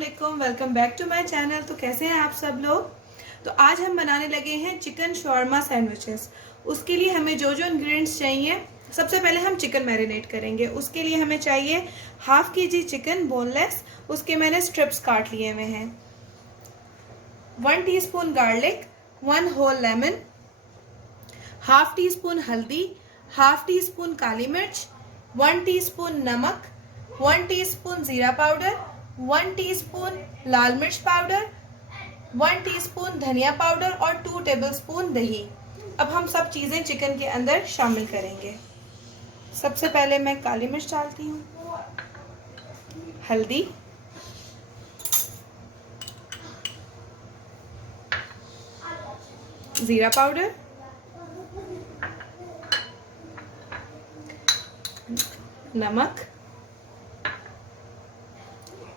Welcome back to my channel. तो कैसे हैं आप सब लोग। तो आज हम बनाने लगे हैं चिकन शॉर्मा सैंडविचेस। उसके लिए हमें जो इंग्रेडिएंट्स चाहिए, सबसे पहले हम चिकन मैरिनेट करेंगे। उसके लिए हमें चाहिए हाफ kg चिकन बोनलेस, उसके मैंने स्ट्रिप्स काट लिए हुए हैं। 1 teaspoon garlic, 1 whole lemon, half teaspoon हल्दी, हाफ टी स्पून काली मिर्च, 1 टीस्पून नमक, 1 टीस्पून जीरा पाउडर, 1 टीस्पून लाल मिर्च पाउडर, 1 टीस्पून धनिया पाउडर और 2 टेबलस्पून दही। अब हम सब चीजें चिकन के अंदर शामिल करेंगे। सबसे पहले मैं काली मिर्च डालती हूँ, हल्दी, जीरा पाउडर, नमक,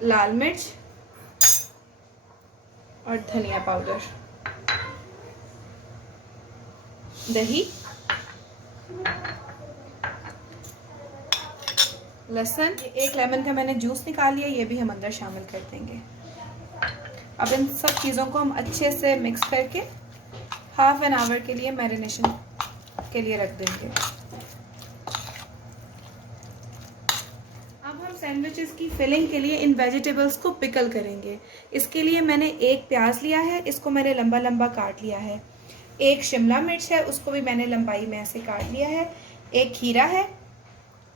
लाल मिर्च और धनिया पाउडर, दही, लहसुन। एक लेमन का मैंने जूस निकाल लिया, ये भी हम अंदर शामिल कर देंगे। अब इन सब चीज़ों को हम अच्छे से मिक्स करके हाफ एन आवर के लिए मैरिनेशन के लिए रख देंगे। अब हम सैंडविचेस की फिलिंग के लिए इन वेजिटेबल्स को पिकल करेंगे। इसके लिए मैंने एक प्याज लिया है, इसको मैंने लंबा लंबा काट लिया है। एक शिमला मिर्च है, उसको भी मैंने लंबाई में ऐसे काट लिया है। एक खीरा है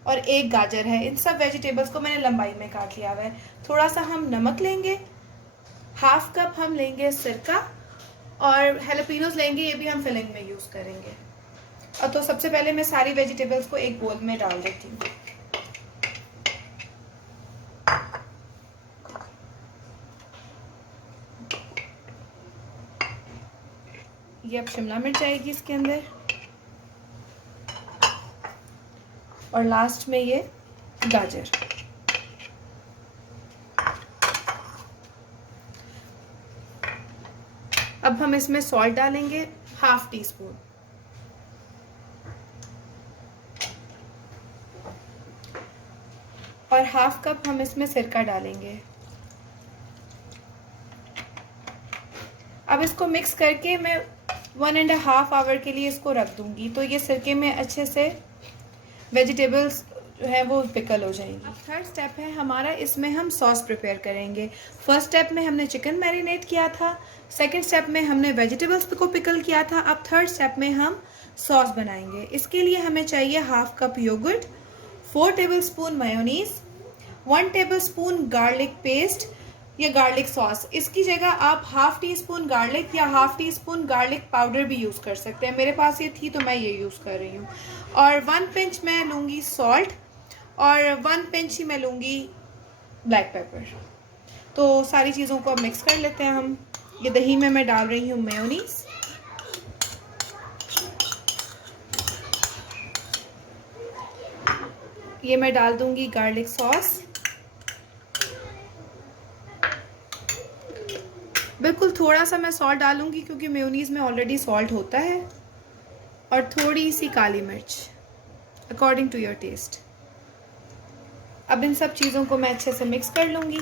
और एक गाजर है। इन सब वेजिटेबल्स को मैंने लंबाई में काट लिया हुआ है। थोड़ा सा हम नमक लेंगे, हाफ कप हम लेंगे सिरका और हैलोपिनोस लेंगे, ये भी हम फिलिंग में यूज़ करेंगे। और तो सबसे पहले मैं सारी वेजिटेबल्स को एक बोल में डाल देती हूँ। ये अब शिमला मिर्च आएगी इसके अंदर और लास्ट में ये गाजर। अब हम इसमें सॉल्ट डालेंगे, हाफ टी स्पून, और हाफ कप हम इसमें सिरका डालेंगे। अब इसको मिक्स करके मैं 1.5 आवर के लिए इसको रख दूंगी, तो ये सिरके में अच्छे से वेजिटेबल्स जो है वो पिकल हो जाएंगी। थर्ड स्टेप है हमारा, इसमें हम सॉस प्रिपेयर करेंगे। फर्स्ट स्टेप में हमने चिकन मैरिनेट किया था, सेकंड स्टेप में हमने वेजिटेबल्स को पिकल किया था, अब थर्ड स्टेप में हम सॉस बनाएंगे। इसके लिए हमें चाहिए half cup yoghurt, 4 tablespoon mayonnaise, 1 tablespoon garlic paste या गार्लिक सॉस। इसकी जगह आप हाफ टी स्पून गार्लिक या half teaspoon garlic powder भी यूज़ कर सकते हैं। मेरे पास ये थी तो मैं ये यूज़ कर रही हूँ। और 1 पिंच मैं लूँगी सॉल्ट और 1 पिंच ही मैं लूँगी ब्लैक पेपर। तो सारी चीज़ों को अब मिक्स कर लेते हैं हम। ये दही में मैं डाल रही हूँ मेयोनीज, ये मैं डाल दूँगी गार्लिक सॉस। बिल्कुल थोड़ा सा मैं सॉल्ट डालूंगी क्योंकि मेयोनीज में ऑलरेडी सॉल्ट होता है, और थोड़ी सी काली मिर्च अकॉर्डिंग टू योर टेस्ट। अब इन सब चीज़ों को मैं अच्छे से मिक्स कर लूँगी।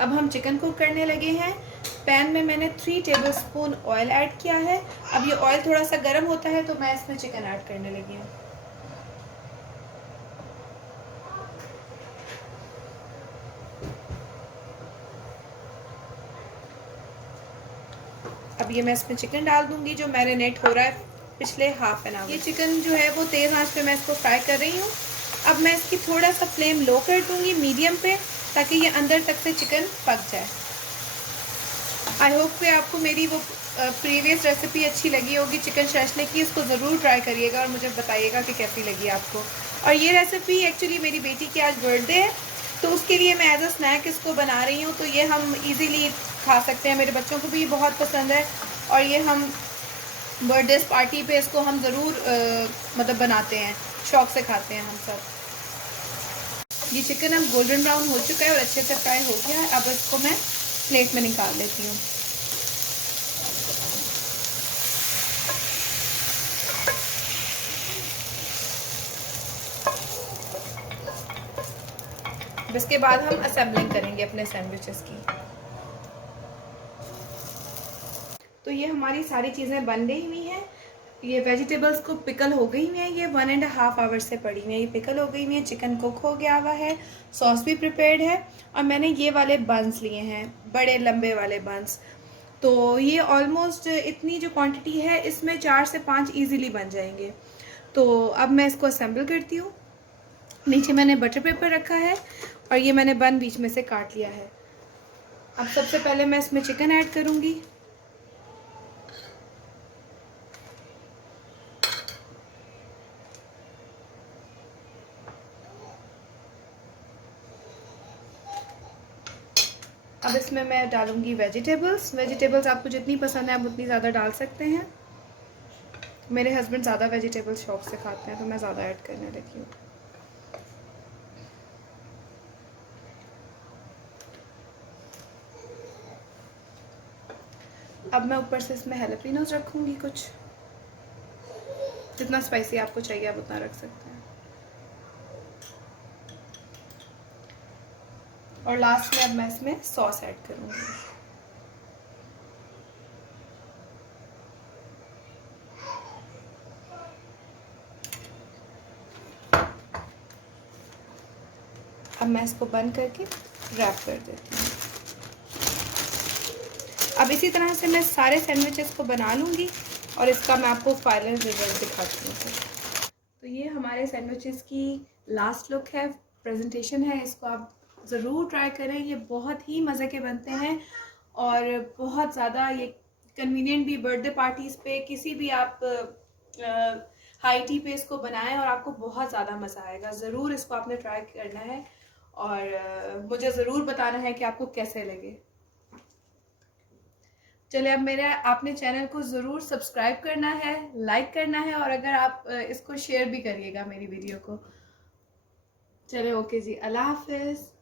अब हम चिकन कुक करने लगे हैं। पैन में मैंने 3 टेबलस्पून ऑयल ऐड किया है। अब ये ऑयल थोड़ा सा गर्म होता है तो मैं इसमें चिकन ऐड करने लगी हूँ। अब ये मैं इसमें चिकन डाल दूंगी जो मैरिनेट हो रहा है पिछले हाफ एन आवर। ये चिकन जो है वो तेज़ आंच पे मैं इसको फ्राई कर रही हूँ। अब मैं इसकी थोड़ा सा फ्लेम लो कर दूंगी, मीडियम पे, ताकि ये अंदर तक से चिकन पक जाए। आई होप कि आपको मेरी वो प्रीवियस रेसिपी अच्छी लगी होगी चिकन शैशले की। इसको ज़रूर ट्राई करिएगा और मुझे बताइएगा कि कैसी लगी आपको। और ये रेसिपी एक्चुअली मेरी बेटी की आज बर्थडे है, तो उसके लिए मैं एज अ स्नैक इसको बना रही हूँ। तो ये हम इजीली खा सकते हैं, मेरे बच्चों को भी बहुत पसंद है। और ये हम बर्थडे पार्टी पे इसको हम ज़रूर मतलब बनाते हैं, शौक़ से खाते हैं हम सब। ये चिकन अब गोल्डन ब्राउन हो चुका है और अच्छे से फ्राई हो गया है। अब इसको मैं प्लेट में निकाल लेती हूँ। इसके बाद हम असेंबलिंग करेंगे अपने सैंडविचेस की। तो ये हमारी सारी चीज़ें बन गई हुई हैं। ये वेजिटेबल्स को पिकल हो गई हुई हैं, ये 1.5 आवर से पड़ी हुई हैं, ये पिकल हो गई हुई हैं। चिकन कुक हो गया हुआ है, सॉस भी प्रिपेयर्ड है, और मैंने ये वाले बंस लिए हैं, बड़े लंबे वाले बंस। तो ये ऑलमोस्ट इतनी जो क्वांटिटी है इसमें 4 से 5 इजीली बन जाएंगे। तो अब मैं इसको असेंबल करती हूँ। नीचे मैंने बटर पेपर रखा है और ये मैंने बन बीच में से काट लिया है। अब सबसे पहले मैं इसमें चिकन ऐड करूँगी। अब इसमें मैं डालूंगी वेजिटेबल्स आपको जितनी पसंद है आप उतनी ज़्यादा डाल सकते हैं। मेरे हस्बैंड ज़्यादा वेजिटेबल्स शौक से खाते हैं तो मैं ज़्यादा ऐड करने लगी हूँ। अब मैं ऊपर से इसमें हैलापिनोज रखूँगी कुछ, जितना स्पाइसी आपको चाहिए आप उतना रख सकते हैं। और लास्ट में अब मैं इसमें सॉस ऐड करूँगी। अब मैं इसको बंद करके रैप कर देती हूँ। अब इसी तरह से मैं सारे सैंडविचेस को बना लूँगी और इसका मैं आपको फाइनल रिजल्ट दिखाती हूँ। तो ये हमारे सैंडविचेस की लास्ट लुक है, प्रेजेंटेशन है। इसको आप ज़रूर ट्राई करें, ये बहुत ही मज़े के बनते हैं और बहुत ज़्यादा ये कन्वीनियंट भी। बर्थडे पार्टीज़ पे किसी भी आप हाई टी पे इसको बनाएं और आपको बहुत ज़्यादा मज़ा आएगा। ज़रूर इसको आपने ट्राई करना है और मुझे ज़रूर बताना है कि आपको कैसे लगे। चलिए अब मेरे आपने चैनल को ज़रूर सब्सक्राइब करना है, लाइक करना है और अगर आप इसको शेयर भी करिएगा मेरी वीडियो को। चलिए ओके जी, अल्लाह हाफिज़।